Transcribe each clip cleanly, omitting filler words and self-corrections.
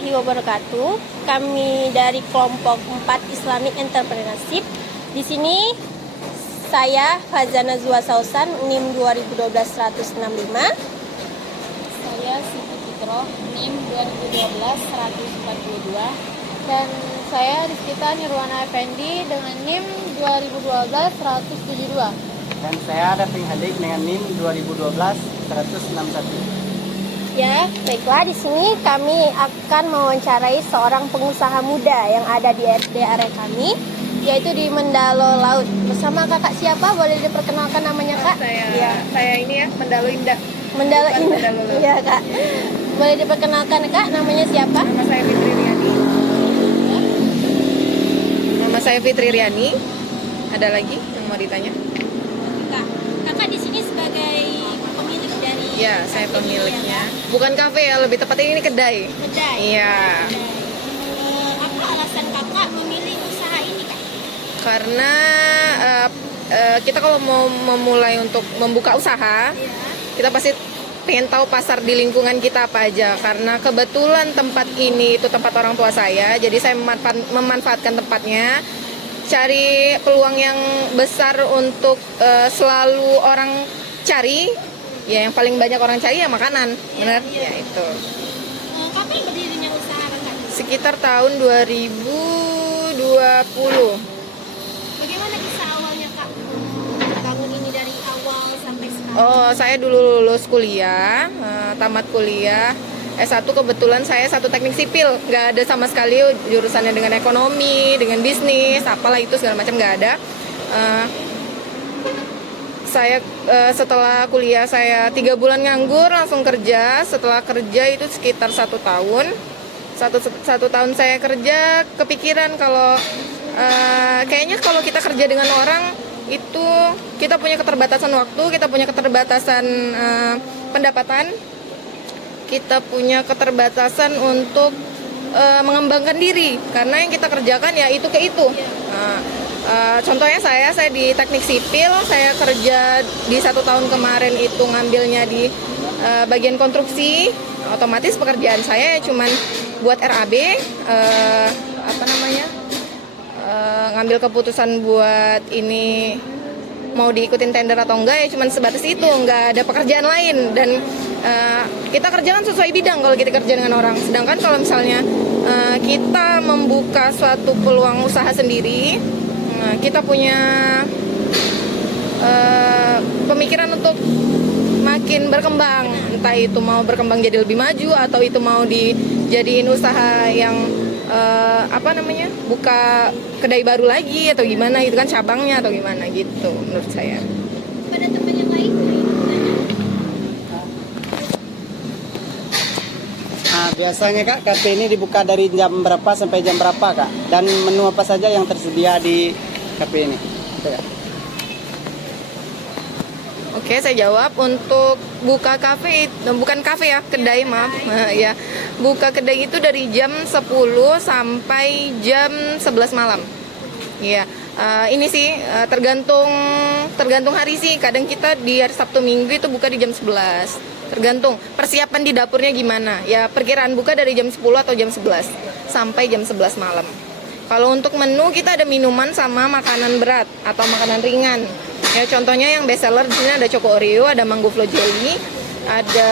warahmatullahi wabarakatuh. Kami dari kelompok 4 Islamic Entrepreneurship. Di sini saya Fazana Zua Sausan, NIM 2012-165. Saya Siti Fitro, NIM 2012-142. Dan saya Rizkita Nirwana Effendi dengan NIM 2012-172. Dan saya Rafing Halik dengan NIM 2012-161. Ya, baiklah, di sini kami akan mewawancarai seorang pengusaha muda yang ada di RD area kami, yaitu di Mendalo Laut. Bersama kakak siapa? Boleh diperkenalkan namanya, Kak? Saya ini ya, Mendalo Indah. Mendalo Indah. Mendalo Laut. Iya, Kak. Boleh diperkenalkan, Kak, namanya siapa? Nama saya Fitri Riani. Nama saya Fitri Riani. Ada lagi yang mau ditanya? Kak, kakak di sini sebagai pemilik dari Ya, saya kafe ini, pemiliknya. ya, Bukan kafe ya, lebih tepatnya ini kedai. Kak? Kedai. Iya. Apa alasan kakak memilih usaha ini, Kak? Karena kita kalau mau memulai untuk membuka usaha, Iya. kita pasti pengen tahu pasar di lingkungan kita apa aja. Karena kebetulan tempat ini itu tempat orang tua saya, jadi saya memanfaatkan tempatnya, cari peluang yang besar untuk selalu orang cari. Ya, yang paling banyak orang cari ya makanan, benar? Iya. Ya itu. Kapan berdirinya usaha kakak? Sekitar tahun 2020. Bagaimana kisah awalnya, Kak? Bangun ini dari awal sampai sekarang. Oh, saya dulu lulus kuliah, tamat kuliah S1, kebetulan saya satu teknik sipil, nggak ada sama sekali jurusannya dengan ekonomi, dengan bisnis, apalah itu segala macam nggak ada. Saya setelah kuliah saya 3 bulan nganggur, langsung kerja. Setelah kerja itu sekitar 1 tahun. Satu tahun saya kerja, kepikiran kalau kayaknya kalau kita kerja dengan orang itu kita punya keterbatasan waktu, kita punya keterbatasan pendapatan, kita punya keterbatasan untuk mengembangkan diri, karena yang kita kerjakan ya itu ke itu. Contohnya saya di teknik sipil, saya kerja di 1 tahun kemarin itu ngambilnya di bagian konstruksi, otomatis pekerjaan saya ya cuman buat RAB, ngambil keputusan buat ini mau diikutin tender atau enggak, ya cuman sebatas itu, nggak ada pekerjaan lain. Dan kita kerjakan sesuai bidang kalau kita kerja dengan orang. Sedangkan kalau misalnya kita membuka suatu peluang usaha sendiri, kita punya pemikiran untuk makin berkembang, entah itu mau berkembang jadi lebih maju atau itu mau dijadiin usaha yang buka kedai baru lagi atau gimana gitu kan, cabangnya atau gimana gitu menurut saya. Pada teman yang lain, Biasanya Kak, kafe ini dibuka dari jam berapa sampai jam berapa Kak? Dan menu apa saja yang tersedia di kafe ini? Gitu ya. Oke, saya jawab. Untuk buka kafe, bukan kafe ya, kedai, maaf. Ya, buka kedai itu dari jam 10 sampai jam 11 malam. Iya, ini sih tergantung hari sih. Kadang kita di hari Sabtu Minggu itu buka di jam 11. Tergantung persiapan di dapurnya gimana. Ya, perkiraan buka dari jam 10 atau jam 11 sampai jam 11 malam. Kalau untuk menu kita ada minuman sama makanan berat atau makanan ringan. Ya, contohnya yang best seller di sini ada Choco Oreo, ada Mango Flow Jelly, ada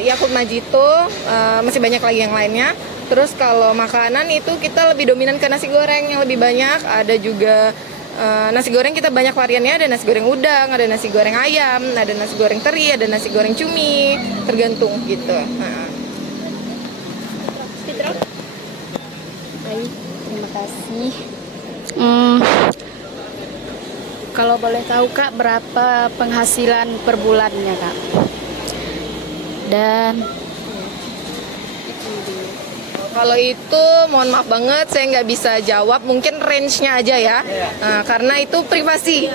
Yakult Majito, masih banyak lagi yang lainnya. Terus kalau makanan itu kita lebih dominan ke nasi goreng yang lebih banyak. Ada juga nasi goreng, kita banyak variannya, ada nasi goreng udang, ada nasi goreng ayam, ada nasi goreng teri, ada nasi goreng cumi, tergantung gitu. Fitro? Baik, terima kasih. Kalau boleh tahu Kak, berapa penghasilan per bulannya Kak? Dan Kalau itu mohon maaf banget saya nggak bisa jawab, mungkin range-nya aja ya. Karena itu privasi.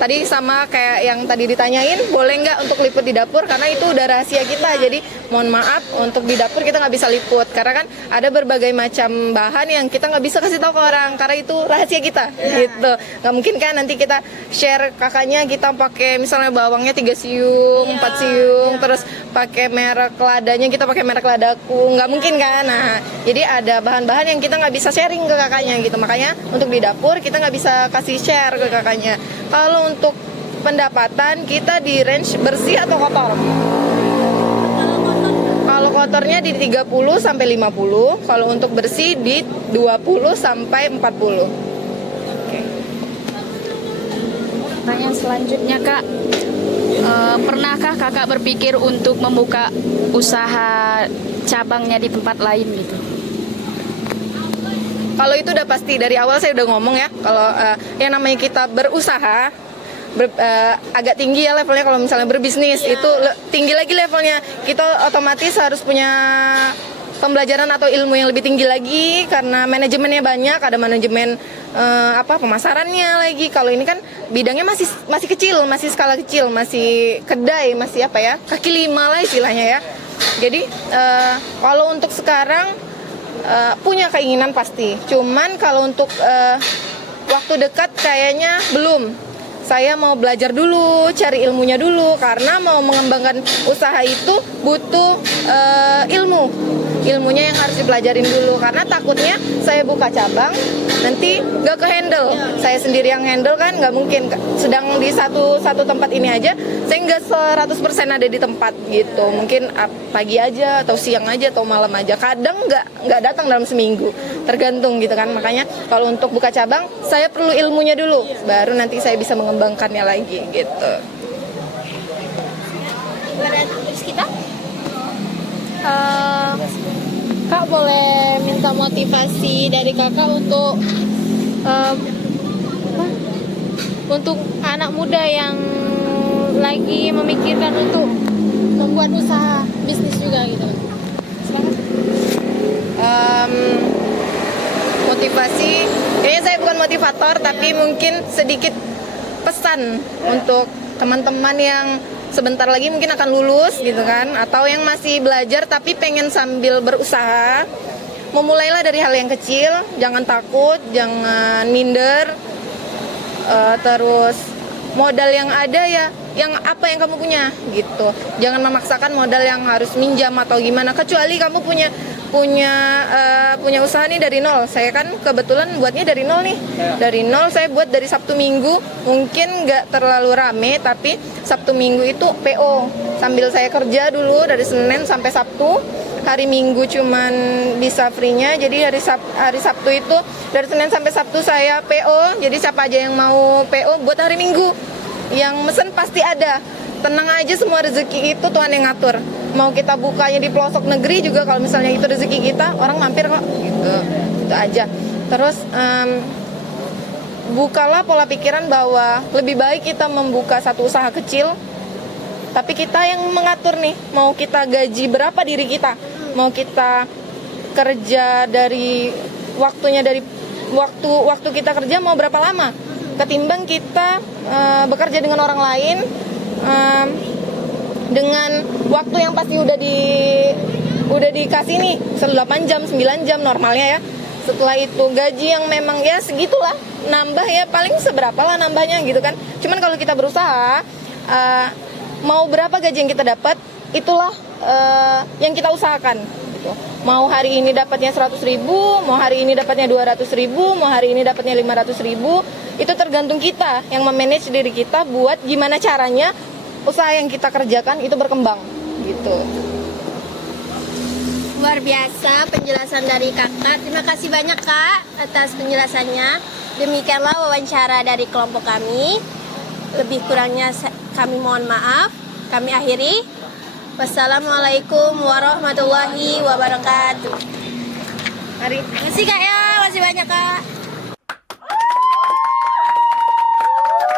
Tadi sama kayak yang tadi ditanyain, boleh nggak untuk liput di dapur, karena itu udah rahasia kita. Jadi mohon maaf, untuk di dapur kita nggak bisa liput, karena kan ada berbagai macam bahan yang kita nggak bisa kasih tahu ke orang, karena itu rahasia kita. Gitu. Nggak mungkin kan nanti kita share, kakaknya kita pakai misalnya bawangnya 3 siung, 4 siung, terus pakai merek ladanya kita pakai merek ladaku, nggak mungkin kan. Nah Nah, jadi ada bahan-bahan yang kita nggak bisa sharing ke kakaknya gitu. Makanya untuk di dapur kita nggak bisa kasih share ke kakaknya. Kalau untuk pendapatan kita di range bersih atau kotor. Kalau kotornya di 30 sampai 50, kalau untuk bersih di 20 sampai 40. Oke. Pertanyaan selanjutnya Kak, pernahkah Kakak berpikir untuk membuka usaha cabangnya di tempat lain gitu? Kalau itu udah pasti dari awal saya udah ngomong ya, kalau yang namanya kita berusaha agak tinggi ya levelnya. Kalau misalnya berbisnis itu tinggi lagi levelnya. Kita otomatis harus punya pembelajaran atau ilmu yang lebih tinggi lagi karena manajemennya banyak, ada manajemen pemasarannya lagi. Kalau ini kan bidangnya masih kecil, masih skala kecil, masih kedai, masih apa ya, kaki lima lah istilahnya ya. Jadi kalau untuk sekarang punya keinginan pasti, cuman kalau untuk waktu dekat kayaknya belum. Saya mau belajar dulu, cari ilmunya dulu, karena mau mengembangkan usaha itu butuh ilmunya yang harus dipelajarin dulu. Karena takutnya saya buka cabang nanti gak ke handle, saya sendiri yang handle kan nggak mungkin. Sedang di satu tempat ini aja saya nggak 100% ada di tempat gitu. Mungkin pagi aja atau siang aja atau malam aja, kadang nggak datang dalam seminggu, tergantung gitu kan. Makanya kalau untuk buka cabang saya perlu ilmunya dulu, baru nanti saya bisa mengembangkannya lagi gitu. Terus kita Kak boleh minta motivasi dari kakak untuk anak muda yang lagi memikirkan untuk membuat usaha bisnis juga gitu. Motivasi, kayaknya saya bukan motivator, tapi mungkin sedikit pesan untuk teman-teman yang sebentar lagi mungkin akan lulus gitu kan, atau yang masih belajar tapi pengen sambil berusaha. Memulailah dari hal yang kecil, jangan takut, jangan minder. Terus modal yang ada ya, yang apa yang kamu punya gitu. Jangan memaksakan modal yang harus minjam atau gimana, kecuali kamu punya usaha nih dari nol. Saya kan kebetulan buatnya dari nol nih. Dari nol saya buat dari Sabtu Minggu, mungkin nggak terlalu rame, tapi Sabtu Minggu itu PO sambil saya kerja dulu dari Senin sampai Sabtu. Hari Minggu cuman bisa free-nya, jadi hari Sabtu itu dari Senin sampai Sabtu saya PO. Jadi siapa aja yang mau PO buat hari Minggu, yang mesen pasti ada. Tenang aja, semua rezeki itu Tuhan yang ngatur. Mau kita bukanya di pelosok negeri juga, kalau misalnya itu rezeki kita, orang mampir kok gitu. Itu aja. Terus bukalah pola pikiran bahwa lebih baik kita membuka satu usaha kecil, tapi kita yang mengatur nih, mau kita gaji berapa diri kita, mau kita kerja dari waktunya, dari waktu kita kerja mau berapa lama, ketimbang kita bekerja dengan orang lain dengan waktu yang pasti udah dikasih nih 8 jam, 9 jam normalnya ya. Setelah itu gaji yang memang ya segitulah, nambah ya paling seberapa lah nambahnya gitu kan. Cuman kalau kita berusaha, mau berapa gaji yang kita dapat, itulah yang kita usahakan gitu. Mau hari ini dapatnya 100.000, mau hari ini dapatnya 200.000, mau hari ini dapatnya 500.000, itu tergantung kita yang memanage diri kita buat gimana caranya usaha yang kita kerjakan itu berkembang gitu. Luar biasa penjelasan dari kakak. Terima kasih banyak kak atas penjelasannya. Demikianlah wawancara dari kelompok kami. Lebih kurangnya kami mohon maaf. Kami akhiri. Wassalamualaikum warahmatullahi wabarakatuh. Mari. Terima kasih kak ya, masih banyak kak.